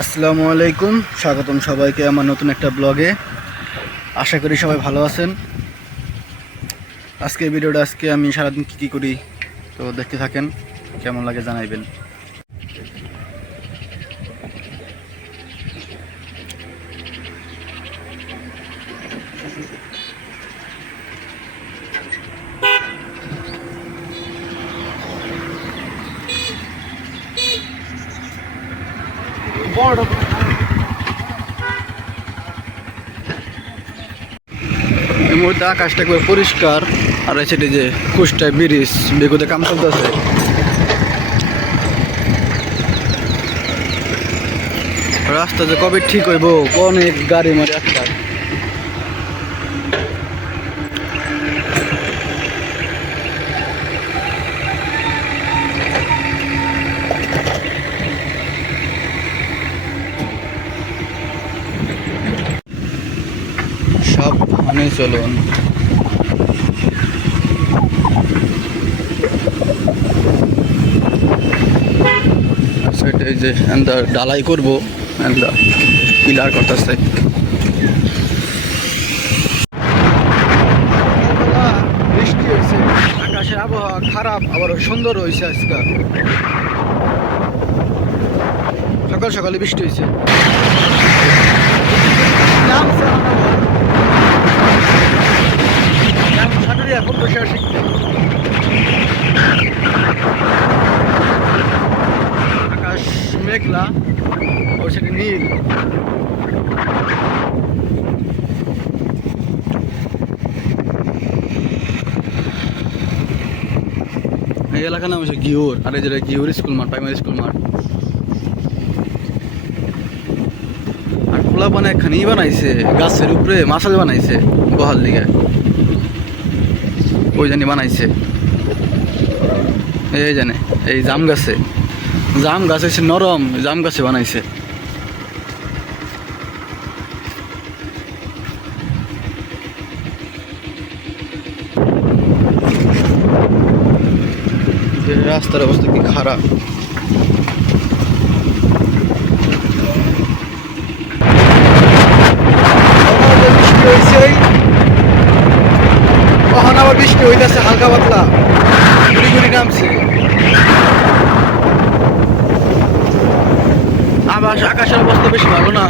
আসসালামু আলাইকুম, স্বাগতম সবাইকে আমার নতুন একটা ব্লগে। আশা করি সবাই ভালো আছেন। আজকে ভিডিওটা আজকে আমি সারাদিন কী কী করি, তো দেখতে থাকেন, কেমন লাগে জানাইবেন। এই মুহূর্তে আকাশটা একবার পরিষ্কার, আর এই সাইডে যে কুষ্টায় ব্রিজ, বেগুতে কাম চলতেছে। রাস্তা যে কবে ঠিক হইব অনেক গাড়ি মারি আজকাল চলুন। সেটা এই যে ডালাই করব পিলার করতেছে। বৃষ্টি হয়েছে, আকাশের আবহাওয়া খারাপ আবার সুন্দর হয়েছে আজকে। সকাল সকালে বৃষ্টি হয়েছে। আমার। এখন বসে আছি। আকাশ মেঘলা ওর সাথে নীল। এই এলাকার নাম হচ্ছে গিওর, আর এই যেটা গিওর স্কুল মাঠ, প্রাইমারি স্কুল মাঠ। আর খোলা পানে একখানি বানাইছে, গাছের উপরে মাসাল বানাইছে, বহাল দিকে ওই জানি বানাইছে। এই জানে, এই জাম গাছে। জাম গাছ হয়েছে নরম, জাম গাছে বানাইছে। রাস্তার অবস্থা কি খারাপ বৃষ্টি হয়েছে কখন আবার বৃষ্টি হইতেছে, হালকা পাতলা। গুড়ি নামছে। আবার আকাশের অবস্থা বেশি ভালো না।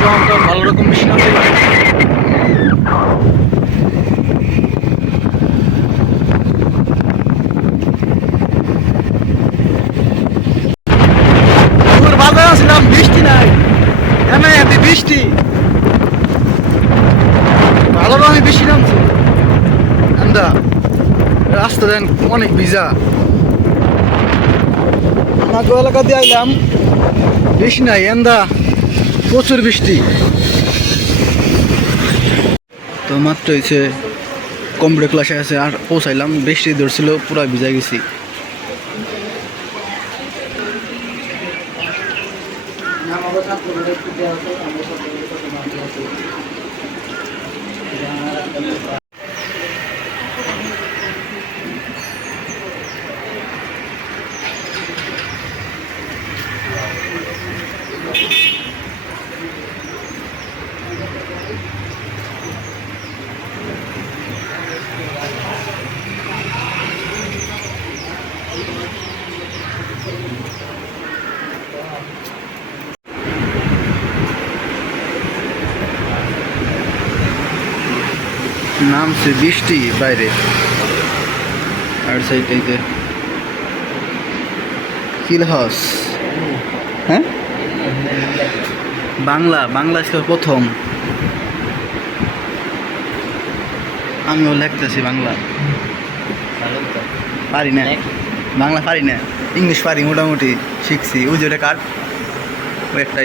জম টম ভালো রকম বেশি নামছে বাজার আসলাম, বৃষ্টি নাই। এমন বৃষ্টি। ভালো রকমই বৃষ্টি নামছে। আমরা রাস্তা দেন অনেক ভিজা। আমাকে এলাকা দিয়ে আইলাম বৃষ্টি নাই, এন্দা প্রচুর বৃষ্টি। তো মাত্র হয়েছে কম্পিউটার ক্লাসে আছে আর পৌঁছাইলাম, বৃষ্টি ধরছিল, পুরা ভিজা গেছি। নামছে বৃষ্টি বাইরে। আর সাইডে কিল হাউস হ্যাঁ? বাংলা বাংলা আজকে প্রথম। আমিও লিখতেছি বাংলা। পারি না। বাংলা পারি না। ইংলিশ পারি মোটামুটি, শিখছি। ওই যে কার? ওই একটা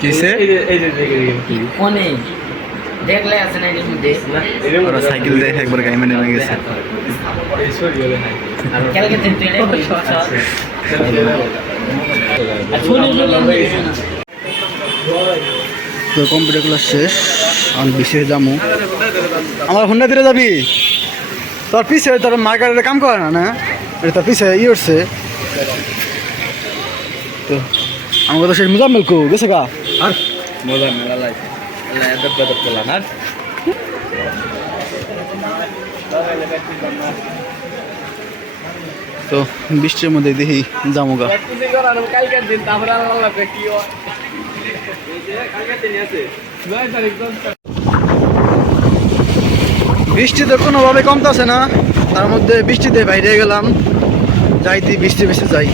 কিসে? ফোনে। দেখলে আছে না এর মধ্যে ওরা সাইকেল একবার গাইমে নেমে গেছে। কালকে তুই এটা কইছ তো কম্পিউটার ক্লাস শেষ। আমি বিশেষ যাব। আমার হুন্ডা দিলে যাবি? তোর পিছে তোর মার্কেটে কাম করে না না? এটা তোর পিছে ই উঠছে। তো আমাকে তো সেই মুজাম্মেল কো গেছে গা? আর মজা মেলা লাগে আল্লাহ এত কত পেলাম আর? তো বৃষ্টির মধ্যে দেখি যাব গা। কালকের দিন তারপরে আল্লাহ কি কালকের দিন আছে নয় তারিখ বৃষ্টি তো কোনোভাবে কমতেছে না তার মধ্যে বৃষ্টিতে বাইরে গেলাম যাইতে বৃষ্টি বৃষ্টি যাই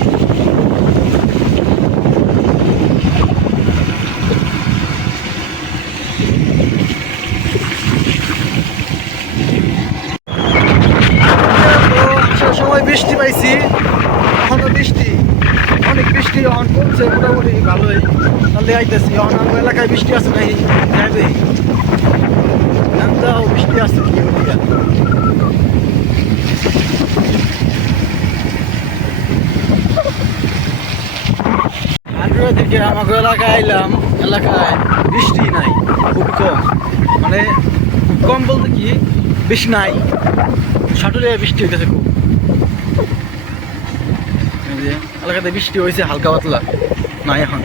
তো আসার সময় বৃষ্টি পাইছি এখন তো বৃষ্টি অনেক বৃষ্টি এখন কমছে মোটামুটি ভালোই তাহলে আইতেছি আমার এলাকায় বৃষ্টি আছে নাই যাবে নামদাও বৃষ্টি আছে কি আন্ড্রো থেকে আমাকে এলাকায় আইলাম, এলাকায় বৃষ্টি নাই, খুব কম। মানে কম বলতে কি, বেশি নাই। সাটুরে বৃষ্টি হইতেছে খুব। এলাকাতে বৃষ্টি হয়েছে হালকা পাতলা, নাই এখন।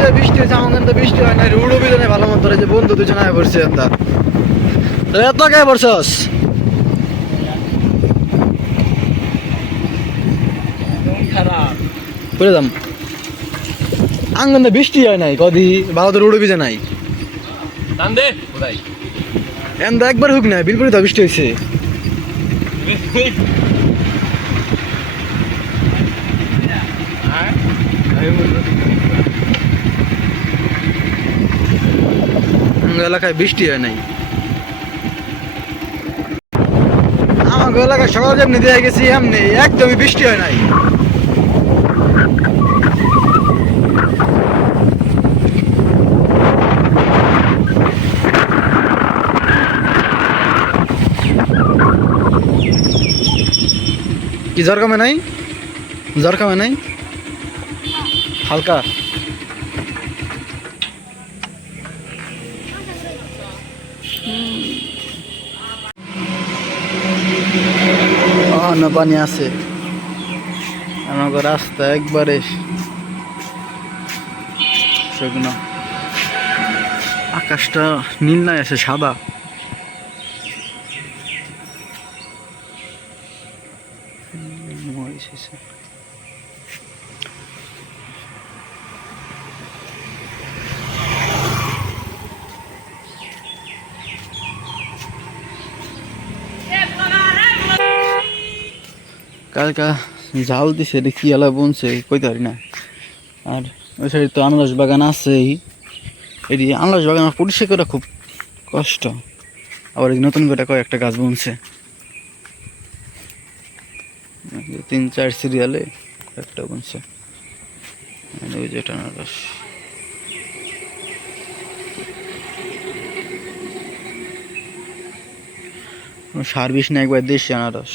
যে বৃষ্টি হয়েছে আমার কিন্তু বৃষ্টি হয় না রুড়ো বিজনে ভালো মতো যে বন্ধু দুজন আয় পড়ছে একটা এত কে পড়ছস? করে দাম আঙ্গন বৃষ্টি হয় নাই কদি ভালো তো রুড়ো বিজে নাই। এন একবার হুক না বিলপুরি তো বৃষ্টি হয়েছে। আমাদের এলাকায় বৃষ্টি হয় নাই। আমাকে এলাকায় সকাল যেমনি দিয়ে গেছি, এমনি একদমই বৃষ্টি হয় নাই। কি জ্বর কমে নাই? জ্বর কমে নাই? হালকা। অন্য পানি আছে। রাস্তা একবারে শুকনো। আকাশটা নীল নাই আছে সাদা। মরিচ হয়েছে। কালকা জাল দিছে, এটা কি আলা বনছে, কইতে পারি না। আর ওই সাইডে তো আনারস বাগান আছেই। এটি আনারস বাগান পরিষ্কার করা খুব কষ্ট। আবার নতুন করে কয়েকটা গাছ বুনছে। তিন, চার সিরিয়ালে একটা বুনছে। ওই যে এটা আনারস। সার বিষ না একবার দেশি আনারস।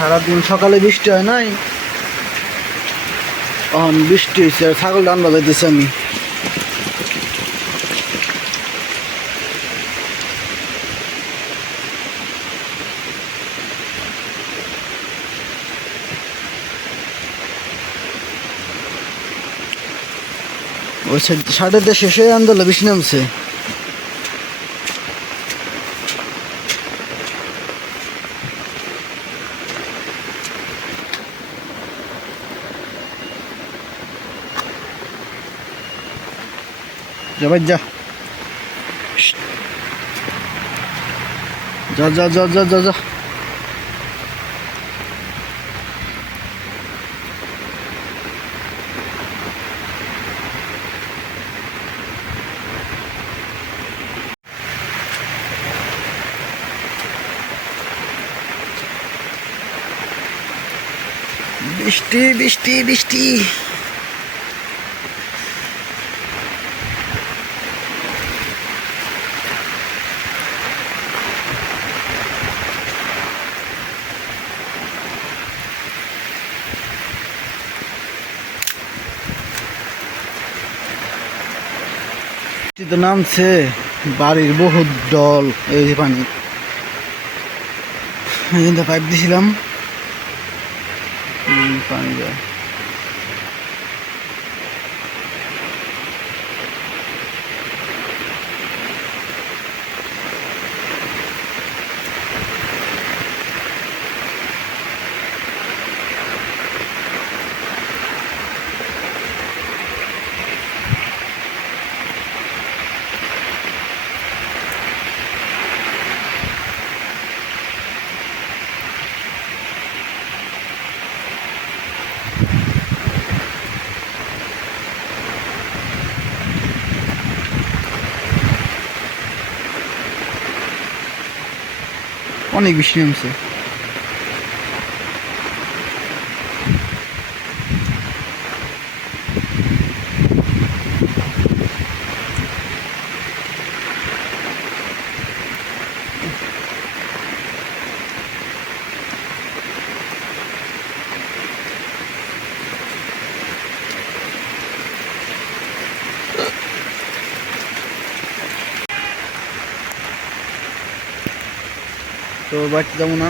সারাদিন সকালে বৃষ্টি হয় নাই। তখন বৃষ্টি হয়েছে ছাগল ডান বাজাইতেছি আমি। ওই সাড়ে শেষ হয়ে আন্দোলন বৃষ্টি নামছে। जबज जा जा जा जा जा बिस्टी बिस्टी बिस्टी বৃষ্টিতে নামছে বাড়ির বহুত ডল এই যে পানি। পাইপ দিছিলাম। পানি যায় অনেক বৃষ্টি নামছে তো বাড়িতে যাব না।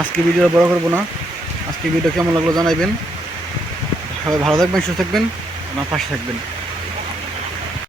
আজকে ভিডিও বড় করব না। আজকে ভিডিও কেমন লাগল জানাইবেন। সবাই ভালো থাকবেন, সুস্থ থাকবেন, আমার পাশে থাকবেন।